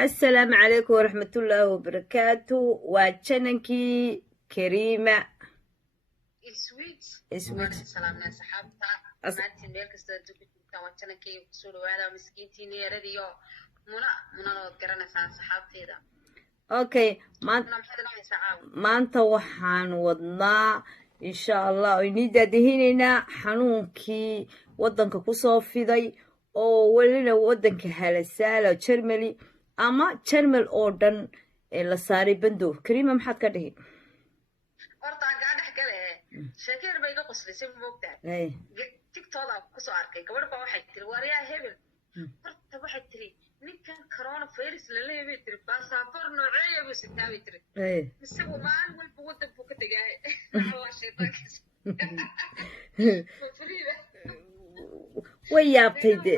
السلام عليكم ورحمة الله وبركاته وجنكي كريمة iswiid اسود waan salaamnaa saxaabta maantiin meel kasta dugta waa janankii kusoo dhawaada miskiintiin yaradiyo munanood garanaysaan saxaabteeda اوكي muna maxaad dhamaysaa caawa maanta waxaan wadnaa insha allah inii daadihineynaa xanuunkii wadanka kusoo fiday oo welina wadanka halasaala Germany ama German oo dhan la saaray bandow. Kariima maxaad ka dhihi? horta gaa dhex gale sheekeer bay iga qoslisay moogtaa tiktooda kusoo arkay gabadh baa waxay tiri waaryaa hebel horta waxay tiri ninkan coronavirus la leeyahay tiri baasaboor nooceeya buu sitaa bay tiri isagu maalin walba wadan buu ka tegaay waa shaytaankiis way yaabtay de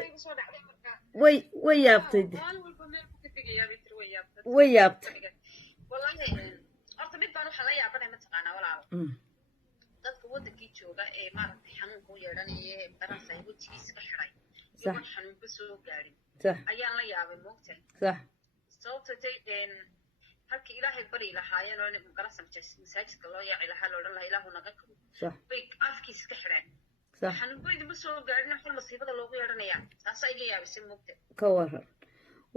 way yaabtay de maalin walba meel buu ka tegayaa bay tiri way yaabtay wallahi horta mid baan waxa la yaabanahay mataqaanaa walaalo dadka wadankii jooga ee maaragtay xanuunka u yeedhanaya ee garansay wejigiisa ka xiray iyagoon xanuunba soo gaadhin ayaan la yaabay moogtahay صح sababta tay halkii ilaahay bari lahaayeen oo magaransan masaajidka loo yaaci lahaa loo dhan lahaa ilaahu naga kabo صح bay afkiisa ka xireen صح xanuunbayda ma soo gaadhin xul masiibada loogu yeedhanayaa taasaa iga yaabisay moogtahay ka waran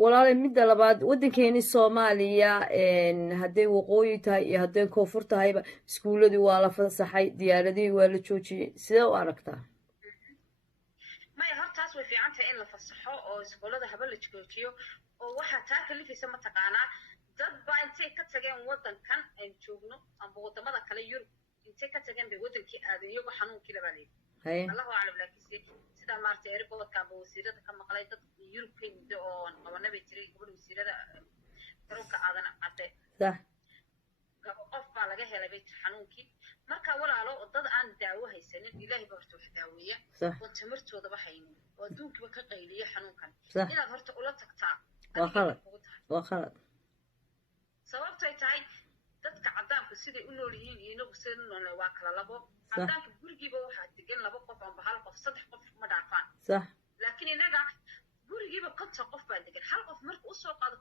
walaalay midda labaad wadankeeni Soomaaliya hadday waqooyi tahay iyo hadday koonfur tahayba iskuuladii waa la fasaxay diyaaradii waa la joojiyay sidee u aragtaa maya hortaas way fiican tahay in la fasaxo oo iskuulada haba la joojiyo oo waxaa taa kalifaysa mataqaanaa dad baa intay ka tageen wadankan aan joogno amba wadamada kale Yurub intay ka tageen bay wadankii aadeen iyagoo xanuunkii laba leeyahay allahu aclam laakiin sida maartay airportka amba wasiirada ka maqlay dad Yurub ka yimid oo qabanay bay tiri gabadh wasiirada garoonka aadan cadde صح qof baa laga helay bay xanuunkii marka walaalo dad aan daawo haysanin ilaahay baa horta wax daaweeya oo tamartoodaba haynin oo adduunkiiba ka qayliya xanuunkan inaad horta ula tagtaa waa khalad sababtay tahay dadka cadaanku siday u nool yihiin iyo inagu sida u nool waa kala labo cadaanka gurigiiba waxaa degan laba qof amba hal qof saddex qof ma dhaafaan صح laakiin inaga gurigiiba konton qof baa degan hal qof marka usoo qaado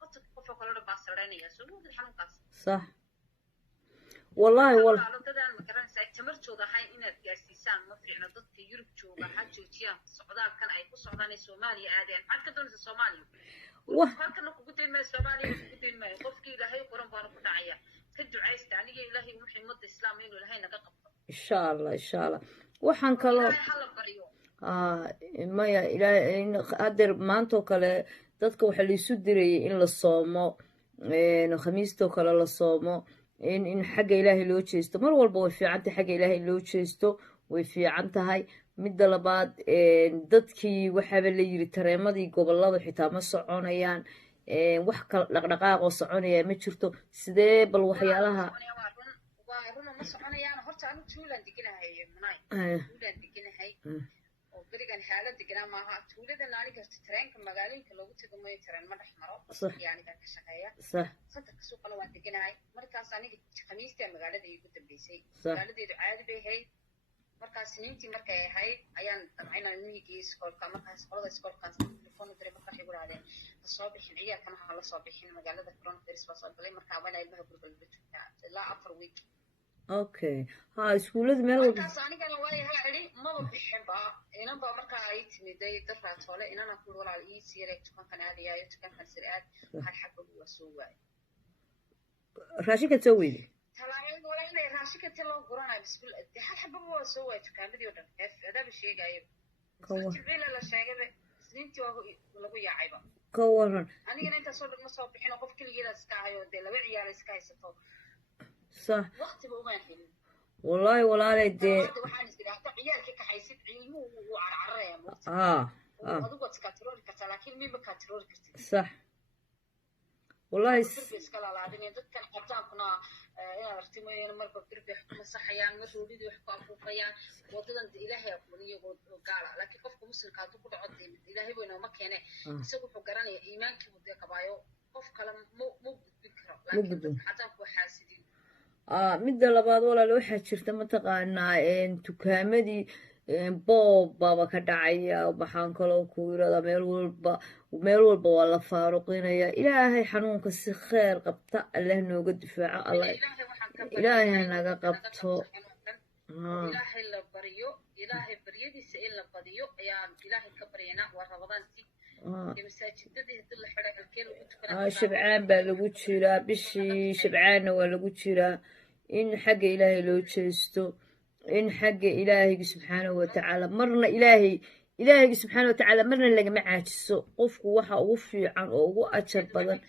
konton qof oo kale dhan baa sareynaya soo moogid xanuunkaas صح والله dadaan ma garanaysaa tamartooda ahayn inaad gaarsiisaan ma fiicno dadka Yurub jooga ha joojiyaan socdaalkan ay ku socdaan ee Soomaaliya aadeen cad ka doonaysa Soomaaliya halkan kugu deymay Soomaaliya kugu deymay qofkii ilaahay qoran baan ku dhacaya ka ducaysta aniga ilaahay wuxuu umada islaam inuu ilaahay naga qabto insha Allah waxaan kaloo maya ilaahay hadeer maantoo kale dadka waxa la isu dirayay in la soomo khamiistoo kale la soomo in xagga ilaahay loo jeesto mar walba way fiican tahay xagga ilaahay loo jeesto way fiican tahay midda labaad dadkii waxaaba la yiri tareemadii gobolada xitaa ma soconayaan wax kala dhaqdhaqaaqoo soconaya ma jirto sidee bal waxyaalaha ma soconayaan horta anu tuulan deganahay munay tuulan deganahay oo berigan xaalad deganaa maaha tuulada naani karta tareenka magaalooyinka loogu tago mooy tareen ma dhex maro yani ka shaqeeya sanadka suuqana waa deganahay markaas aniga khamiistii magaalada igu dambeysay magaaladeedu caadi bay ahayd markaas nintii markay ahayd ayaan dabcayna niigii iskoolka markaas qolada iskoolkaas telefoon u diray markaas igu raadeen soo bixin ciyaalka ma la soo bixin magaalada coronavirus baa soo galay markaa waa ilmaha guriga la joogtaa ilaa 4 week okay iskuulada meel walba markaas anigana waa yahay ma bixin ba inan ba markaa ay timiday daraad hore inana ku walaal ii siiray tukankan aadayayo tukankan siraad hal xabba waa soo waay raashinka soo weeyay talaayeen wala inay raashinka talo guranayo bisbil hal xabba waa soo waay tukaanadii oo dhan hadaaba sheegayo kawaa la sheegay isniintii waa lagu yaacayba ka waran anigana inta soo dhigma soo bixin qof kaligeeda iska hayo de laba ciyaar iska haysato صح وقت بوما حلو والله ولا لدي waxaan isdiraahdo ciyaarka ka haysid cilmuhu uu carcaraya adigu iskatrool kartaa laakiin mima katrool kartid صح والله iska laalaadin dadkan qabtaankuna inaad artimayeen marba dirbi xukuma saxayaan marroodii wax ku afuufayaan wadadan ilaahay aqooniyo oo gaala laakiin qofka muslimka haduu ku dhaco ilaahay weynoo ma keene isagu wuxuu garanaya iimaankii uu qabaayo qof kale ma gudbin karo laakiin cadaanku waxa sidii midda labaad walaal waxaa jirta mataqaanaa dukaamadii boob baaba ka dhacaya maxaan kaloo ku yirahdaa meel walba waa la faaruqinaya ilaahay xanuunka si kheer qabta allah nooga difaaco allah ilaahay hanaga qabto ilaahay la baryo ilaahay baryadiisa in la badiyo ayaan ilaahay ka baryaynaa waa rabadaantii masaajidadii hadii la xidhay halkee lagu tukanaa shabcaan baa lagu jiraa bishii shabcaanna waa lagu jiraa in xagga ilaahay loo jeesto in xagga ilaahayga subxaanahu watacaala marna ilaahayga subxaanahu watacaala marna lagama caajiso qofku waxa ugu fiican oo ugu ajar badan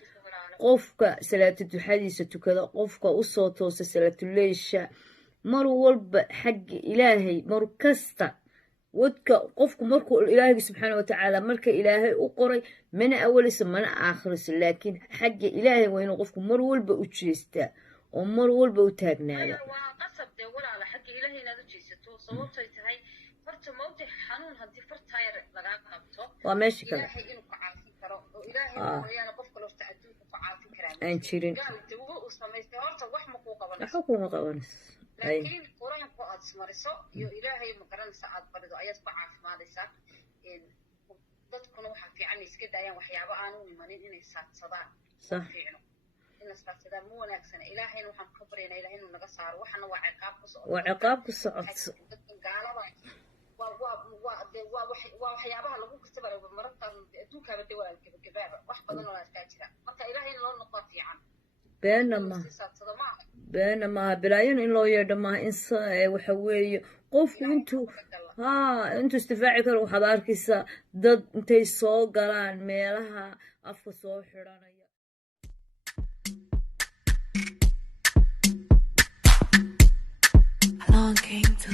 qofka salaatu duxadiisa tukada qofka usoo toosa salaatuleysha mar walba xagga ilaahay mar kasta wadka qofku markuu ilaahayga subxaanahu watacaala marka ilaahay u qoray mana awalisa mana aakhirisa laakiin xagga ilaahay waa inuu qofku mar walba u jeestaa oo mar walba u taagnaada sababtay tahay horta mawta xanuun haddii fartaayar lagaa qabto waa meesha kale ilaahay inuu ka caafin karo oo ilaahay mooyaane qofka lorta adduunka ku caafin karaa aan jirin dawo uu samaystay horta wax ma kuu qabanayso waxa kuma qabanayso laakiin quraanku aad ismariso iyo ilaahay ma garanaysa aad barido ayaad ku caafimaadaysaa dadkuna waxaa fiican iska daayaan waxyaabo aan u imanin inay saadsadaan sax fiicno saadsadaan mu wanaagsana ilaahayna waxaan ka baryaynaa ilaahay inuu naga saaro waxana waa ciqaab ku socdo waa ciqaab ku socodso gaalada waa waxyaabaha lagu kastabaa mararka adduunkaaba de waa gebagabaaba wax badan oo arkaa jira marka ilaahayna loo noqo fiican beena maaha bilaayana in loo yeedho maaha in waxa weeye qofku intuu istifaaci karo waxaad arkaysaa dad intay soo galaan meelaha afka soo xiranaya longing to